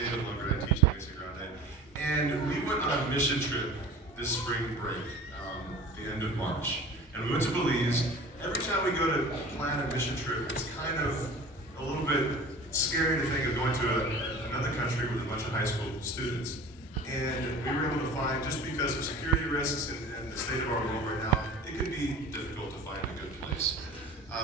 David Lundgren, teaching Music Grande. And we went on a mission trip this spring break, the end of March. And we went to Belize. Every time we go to plan a mission trip, it's kind of a little bit scary to think of going to another country with a bunch of high school students. And we were able to find, just because of security risks and the state of our world right now, it can be difficult to find a good place.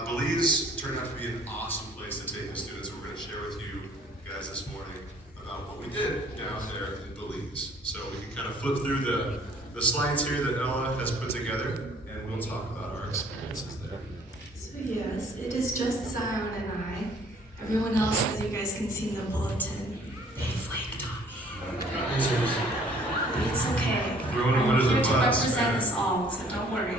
Belize turned out to be an awesome place to take the students. We're going to share with you guys this morning about what we did down there in Belize. So we can kind of flip through the slides here that Ella has put together, and we'll talk about our experiences there. So yes, it is just Zion and I. Everyone else, as you guys can see in the bulletin, they flaked on me. It's okay. I'm here to represent us all, so don't worry.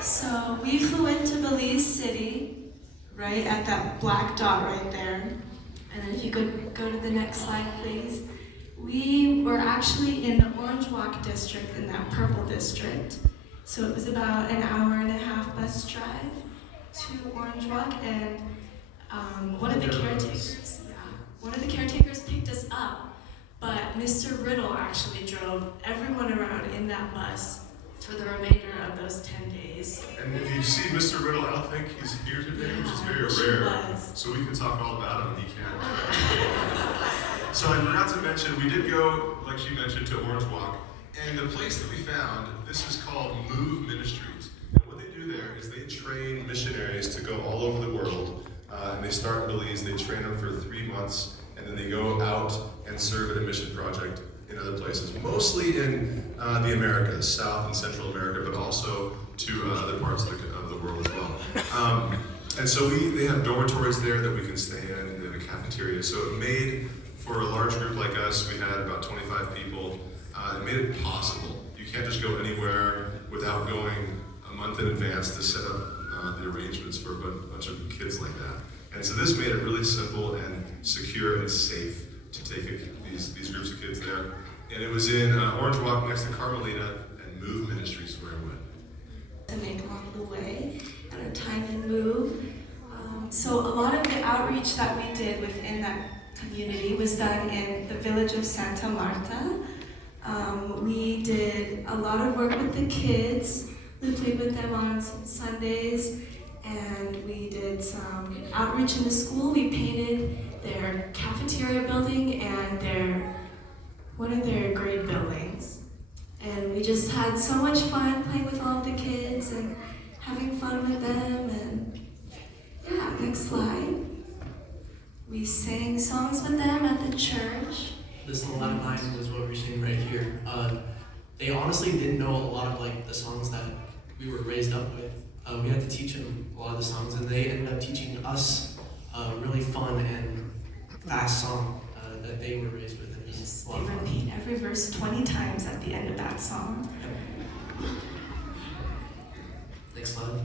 So we flew into Belize City, right at that black dot right there. And then if you could go to the next slide, please. We were actually in the Orange Walk district, in that purple district. So it was about an hour and a half bus drive to Orange Walk, and one of the caretakers picked us up, but Mr. Riddle actually drove everyone around in that bus for the remainder of those 10 days. And if you see Mr. Riddle, I don't think he's here today, which is very rare. So we can talk all about him, and he can't. So I forgot to mention, we did go, like she mentioned, to Orange Walk. And the place that we found, this is called Move Ministries. And what they do there is they train missionaries to go all over the world. And they start in Belize, they train them for 3 months, and then they go out and serve at a mission project in other places, mostly in the Americas, South and Central America, but also to other parts of the world as well. And so they have dormitories there that we can stay in, they have a cafeteria. So it made, for a large group like us, we had about 25 people, it made it possible. You can't just go anywhere without going a month in advance to set up the arrangements for a bunch of kids like that. And so this made it really simple and secure and safe to take these groups of kids there. And it was in Orange Walk next to Carmelita, and Move Ministries where we went. To make along the way at our time and move. So a lot of the outreach that we did within that community was done in the village of Santa Marta. We did a lot of work with the kids. We played with them on Sundays, and we did some outreach in the school. We painted their cafeteria building and one of their grade buildings. And we just had so much fun playing with all of the kids and having fun with them. And yeah, next slide. We sang songs with them at the church. This Line was what we're seeing right here. They honestly didn't know a lot of like the songs that we were raised up with. We had to teach them a lot of the songs, and they ended up teaching us a really fun and fast song that they were raised with. They repeat every verse 20 times at the end of that song. Yep. Next slide.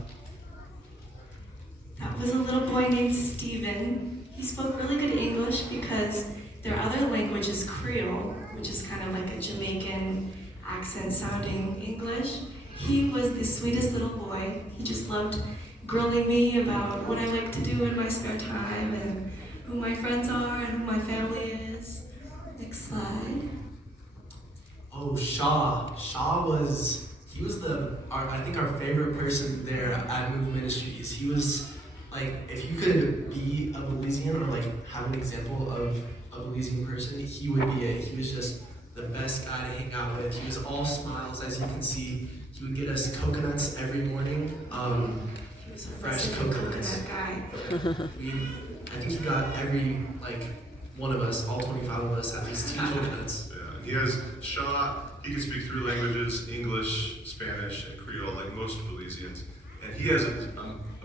That was a little boy named Steven. He spoke really good English because their other language is Creole, which is kind of like a Jamaican accent sounding English. He was the sweetest little boy. He just loved grilling me about what I like to do in my spare time and who my friends are and who my family is. Next slide. Oh, Shaw. He was I think our favorite person there at Move Ministries. He was like, if you could be a Belizean or like have an example of a Belizean person, he would be it. He was just the best guy to hang out with. He was all smiles, as you can see. He would get us coconuts every morning. He was a fresh coconuts. Coconut guy. I think he got every one of us, all 25 of us, at least 2 coconuts. Yeah, he has Shaw. He can speak 3 languages: English, Spanish, and Creole, like most Belizeans. And he has a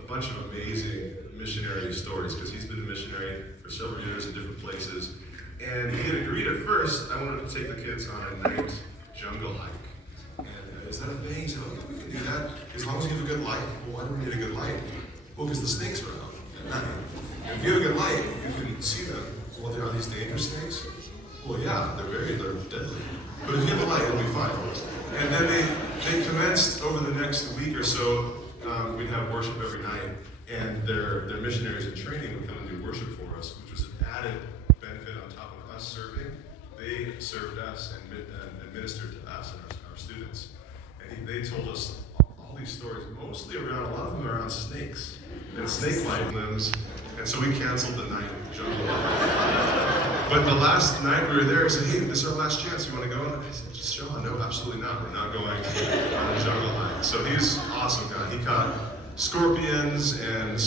bunch of amazing missionary stories because he's been a missionary for several years in different places. And he had agreed at first, I wanted to take the kids on a night jungle hike. And is that a thing? He said, okay, we can do that as long as you have a good light. Well, why do we need a good light? Well, because the snakes are out at night. And if you have a good light, you can see them. Well, are these dangerous snakes? Well, yeah, they're deadly. But if you have a light, it'll be fine. And then they commenced over the next week or so. We'd have worship every night, and their missionaries in training would come and do worship for us, which was an added benefit on top of us serving. served us and administered to us and our students. And they told us all these stories, mostly around, a lot of them around snakes and snake-like limbs. And so we canceled the night at the jungle. But the last night we were there, he said, hey, this is our last chance, you want to go? And I said, Sean, no, absolutely not. We're not going on a jungle hike. So he's an awesome guy. He caught scorpions and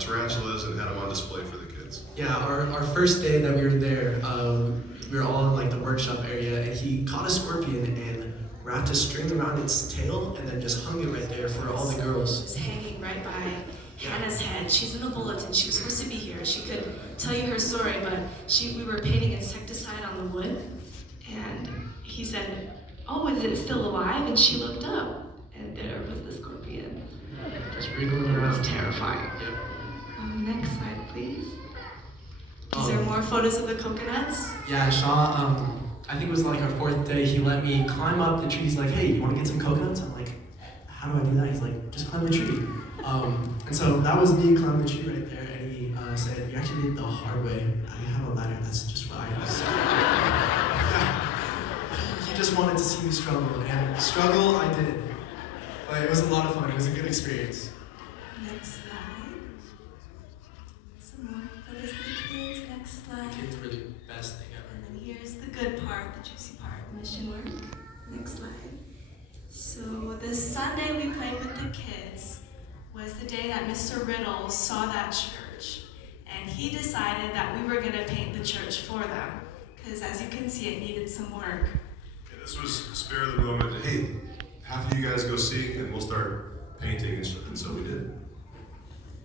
tarantulas and had them on display for the kids. Yeah, our first day that we were there, we were all in like the workshop area, and he caught a scorpion and wrapped a string around its tail and then just hung it right there for all the girls. It was hanging right by Hannah's head. She's in the bulletin. She was supposed to be here. She could tell you her story, but we were painting insecticide on the wood, and he said, oh, is it still alive? And she looked up, and there was the scorpion. Just wriggling around. It was terrifying. Yep. Next slide, please. Is there more photos of the coconuts? Yeah, Shaw, I think it was like our fourth day, he let me climb up the tree. He's like, hey, you want to get some coconuts? I'm like, how do I do that? He's like, just climb the tree. And so that was me climbing the tree right there, and he said, you actually did it the hard way. I have a ladder, that's just what I use. He just wanted to see me struggle, and struggle I did. But it was a lot of fun, it was a good experience. Next slide. Some more photos of the kids. Next slide. Kids were the best thing ever. And then here's the good part, the juicy part, mission work. Next slide. So this Sunday we played with the kids was the day that Mr. Riddle saw that church, and he decided that we were going to paint the church for them, because as you can see, it needed some work. Yeah, this was spare of the moment. Hey, half of you guys go sing, and we'll start painting, and so we did.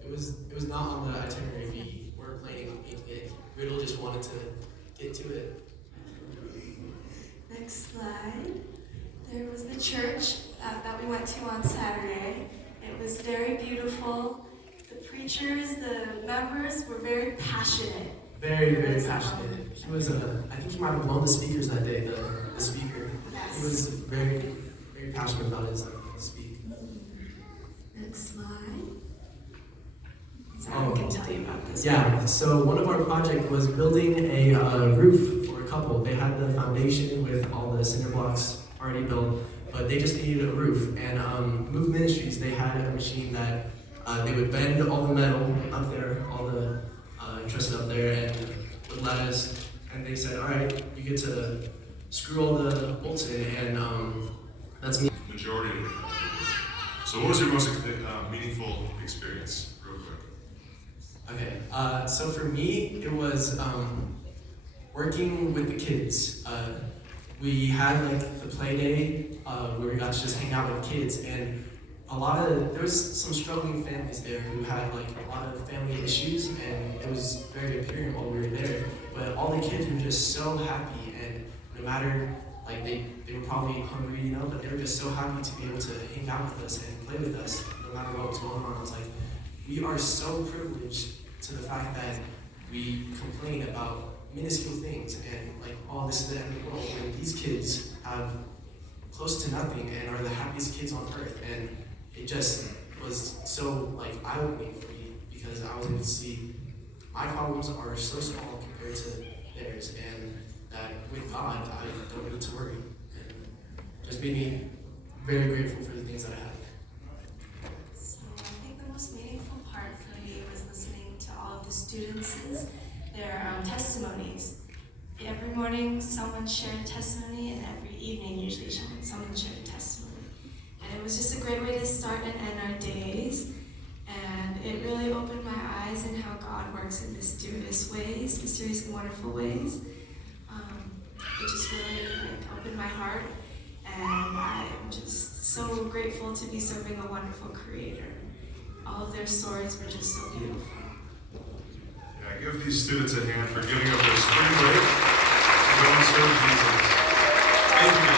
It was not on the itinerary. We weren't planning on painting it. Riddle just wanted to get to it. Next slide. There was the church that we went to on Saturday. It was very beautiful. The preachers, the members were very passionate. Very, very passionate. He was, I think he might have blown the speakers that day, the speaker. Yes. He was very, very passionate about his speak. Next slide. Sarah can tell you about this. Yeah, so one of our projects was building a roof for a couple. They had the foundation with all the cinder blocks already built, but they just needed a roof. And Move Ministries, they had a machine that they would bend all the metal up there, all the trusses up there, and would let us. And they said, all right, you get to screw all the bolts in, and that's me. Majority of it. So what was your most meaningful experience, real quick? Okay, so for me, it was working with the kids. We had like the play day where we got to just hang out with kids, and there was some struggling families there who had like a lot of family issues, and it was very apparent while we were there. But all the kids were just so happy, and no matter, like they were probably hungry, you know, but they were just so happy to be able to hang out with us and play with us, no matter what was going on. It's like, we are so privileged to the fact that we complain about minuscule things and like, oh, this is the end of the world, when these kids have close to nothing and are the happiest kids on earth. And it just was so like eye-opening for me, because I was able to see my problems are so small compared to theirs, and that with God, I don't need to worry. And just made me very grateful for the things that I have. So I think the most meaningful part for me was listening to all of the students' their testimonies. Every morning someone shared a testimony, and every evening usually someone shared a testimony. And it was just a great way to start and end our days. And it really opened my eyes in how God works in mysterious ways, mysterious and wonderful ways. It just really opened my heart, and I'm just so grateful to be serving a wonderful Creator. All of their stories were just so beautiful. Yeah, give these students a hand for giving up their spring break to go and serve Jesus. Thank you.